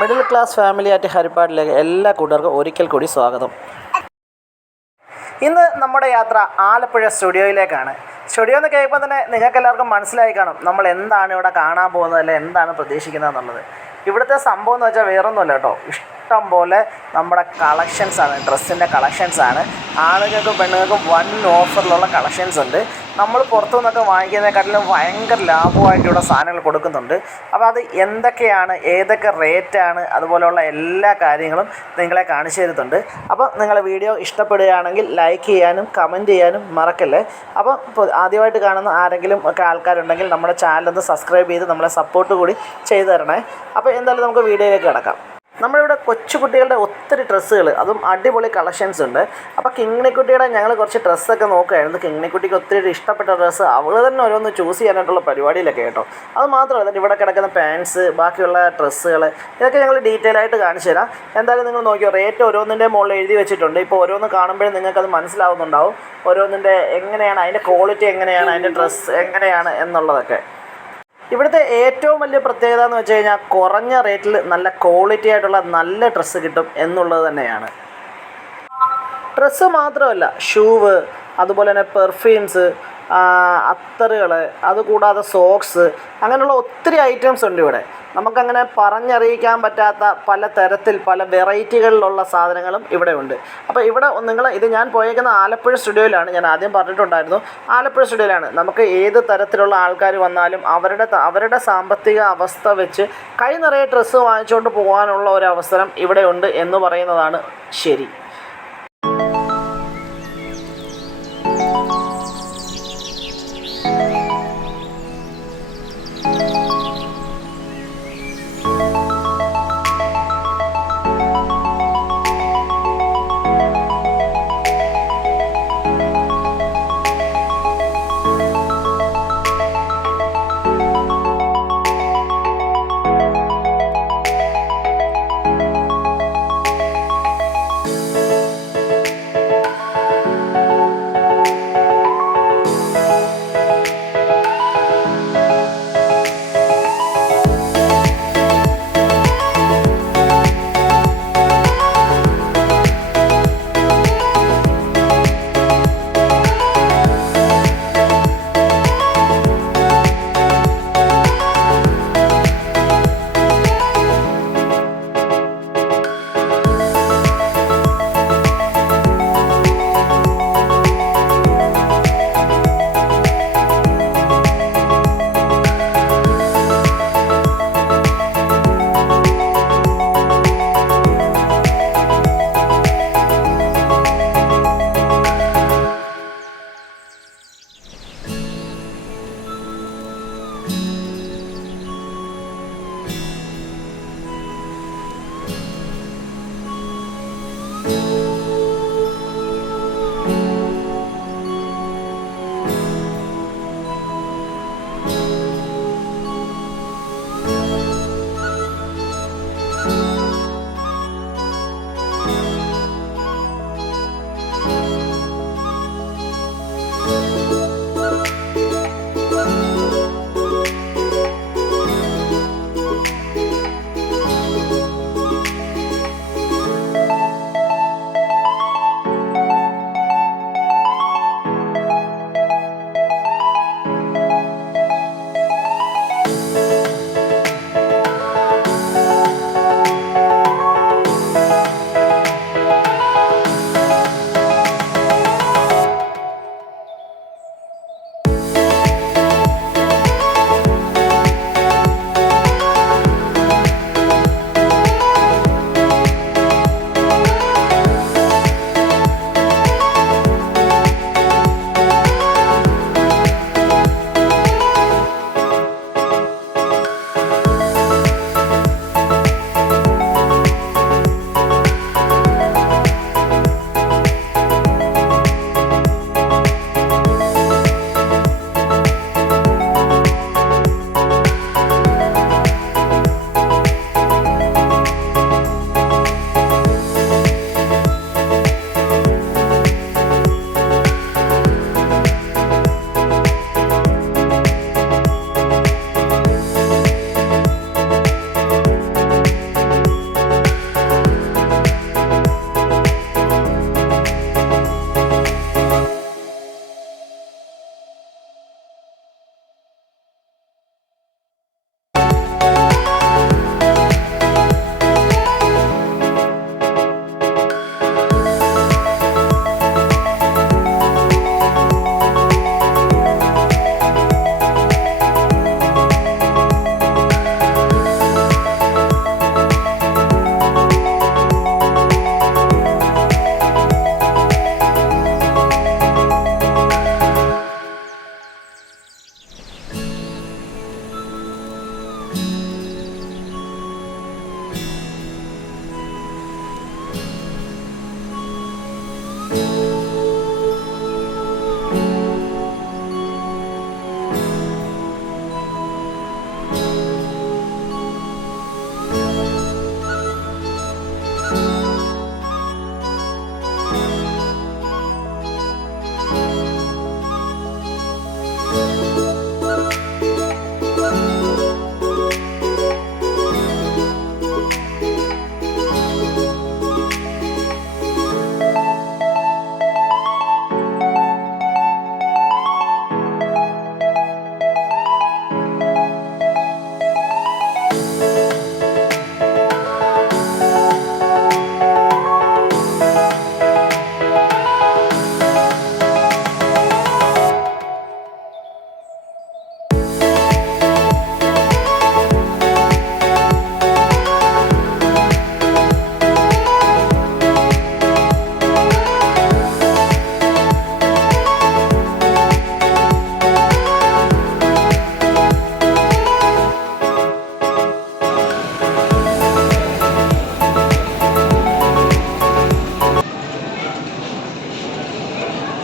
Middle class family ആയിട്ട് ഹരിപ്പാടിലേക്ക് എല്ലാ കൂട്ടുകാർക്കും ഒരിക്കൽ കൂടി സ്വാഗതം. ഇന്ന് നമ്മുടെ യാത്ര ആലപ്പുഴ സ്റ്റുഡിയോയിലേക്കാണ്. സ്റ്റുഡിയോ എന്ന് കേൾക്കുമ്പോൾ തന്നെ നിങ്ങൾക്ക് എല്ലാവർക്കും മനസ്സിലായി കാണും നമ്മൾ എന്താണ് ഇവിടെ കാണാൻ പോകുന്നത്, അല്ലെങ്കിൽ എന്താണ് പ്രതീക്ഷിക്കുന്നത് എന്നുള്ളത്. ഇവിടുത്തെ സംഭവം എന്ന് വെച്ചാൽ വേറൊന്നുമല്ല കേട്ടോ, ഇഷ്ടം പോലെ നമ്മുടെ കളക്ഷൻസാണ്, ഡ്രസ്സിൻ്റെ കളക്ഷൻസാണ്. ആണുങ്ങൾക്കും പെണ്ണുങ്ങൾക്കും വൻ ഓഫറിലുള്ള കളക്ഷൻസ് ഉണ്ട്. നമ്മൾ പുറത്തു നിന്നൊക്കെ വാങ്ങിക്കുന്നതിനെക്കാട്ടിലും ഭയങ്കര ലാഭമായിട്ടുള്ള സാധനങ്ങൾ കൊടുക്കുന്നുണ്ട്. അപ്പോൾ അത് എന്തൊക്കെയാണ്, ഏതൊക്കെ റേറ്റാണ്, അതുപോലെയുള്ള എല്ലാ കാര്യങ്ങളും നിങ്ങളെ കാണിച്ചു തരുന്നുണ്ട്. അപ്പോൾ നിങ്ങൾ വീഡിയോ ഇഷ്ടപ്പെടുകയാണെങ്കിൽ ലൈക്ക് ചെയ്യാനും കമൻറ്റ് ചെയ്യാനും മറക്കല്ലേ. അപ്പോൾ ആദ്യമായിട്ട് കാണുന്ന ആരെങ്കിലും ഒക്കെ ആൾക്കാരുണ്ടെങ്കിൽ നമ്മുടെ ചാനലൊന്ന് സബ്സ്ക്രൈബ് ചെയ്ത് നമ്മളെ സപ്പോർട്ട് കൂടി ചെയ്തു തരണേ. അപ്പോൾ എന്തായാലും നമുക്ക് വീഡിയോയിലേക്ക് കിടക്കാം. നമ്മളിവിടെ കൊച്ചുകുട്ടികളുടെ ഒത്തിരി ഡ്രസ്സുകൾ, അതും അടിപൊളി കളക്ഷൻസ് ഉണ്ട്. അപ്പോൾ കിങ്ങിണിക്കുട്ടിയുടെ ഞങ്ങൾ കുറച്ച് ഡ്രസ്സൊക്കെ നോക്കുകയായിരുന്നു. കിങ്ങിണിക്കുട്ടിക്ക് ഒത്തിരി ഇഷ്ടപ്പെട്ട ഡ്രസ്സ് അവൾ തന്നെ ഓരോന്ന് ചൂസ് ചെയ്യാനായിട്ടുള്ള പരിപാടിയിലൊക്കെ കേട്ടോ. അത് മാത്രമല്ല ഇവിടെ കിടക്കുന്ന പാൻസ്, ബാക്കിയുള്ള ഡ്രസ്സുകൾ, ഇതൊക്കെ ഞങ്ങൾ ഡീറ്റെയിൽ ആയിട്ട് കാണിച്ചു തരാം. എന്തായാലും നിങ്ങൾ നോക്കിയോ, റേറ്റ് ഓരോന്നിൻ്റെ മുകളിൽ എഴുതി വെച്ചിട്ടുണ്ട്. ഇപ്പോൾ ഓരോന്ന് കാണുമ്പോഴും നിങ്ങൾക്കത് മനസ്സിലാവുന്നുണ്ടാവും, ഓരോന്നിൻ്റെ എങ്ങനെയാണ്, അതിൻ്റെ ക്വാളിറ്റി എങ്ങനെയാണ്, അതിൻ്റെ ഡ്രസ്സ് എങ്ങനെയാണ് എന്നുള്ളതൊക്കെ. ഇവിടുത്തെ ഏറ്റവും വലിയ പ്രത്യേകത എന്ന് വെച്ച് കഴിഞ്ഞാൽ കുറഞ്ഞ റേറ്റിൽ നല്ല ക്വാളിറ്റി ആയിട്ടുള്ള നല്ല ഡ്രസ്സ് കിട്ടും എന്നുള്ളത് തന്നെയാണ്. ഡ്രസ്സ് മാത്രമല്ല, ഷൂവ്, അതുപോലെ തന്നെ പെർഫ്യൂംസ്, അത്തറുകൾ, അതുകൂടാതെ സോക്സ്, അങ്ങനെയുള്ള ഒത്തിരി ഐറ്റംസ് ഉണ്ട് ഇവിടെ. നമുക്കങ്ങനെ പറഞ്ഞറിയിക്കാൻ പറ്റാത്ത പല തരത്തിൽ പല വെറൈറ്റികളിലുള്ള സാധനങ്ങളും ഇവിടെ ഉണ്ട്. അപ്പോൾ ഇവിടെ ഇത് ഞാൻ പോയേക്കുന്ന ആലപ്പുഴ സ്റ്റുഡിയോയിലാണ്. ഞാൻ ആദ്യം പറഞ്ഞിട്ടുണ്ടായിരുന്നു, ആലപ്പുഴ സ്റ്റുഡിയോയിലാണ്. നമുക്ക് ഏത് തരത്തിലുള്ള ആൾക്കാർ വന്നാലും അവരുടെ സാമ്പത്തിക അവസ്ഥ വെച്ച് കൈ നിറയെ ഡ്രസ്സ് വാങ്ങിച്ചുകൊണ്ട് പോകാനുള്ള ഒരു അവസരം ഇവിടെ ഉണ്ട് എന്ന് പറയുന്നതാണ് ശരി.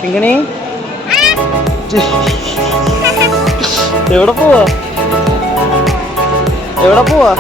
ഇങ്ങനെ എവിടെ പോവാ?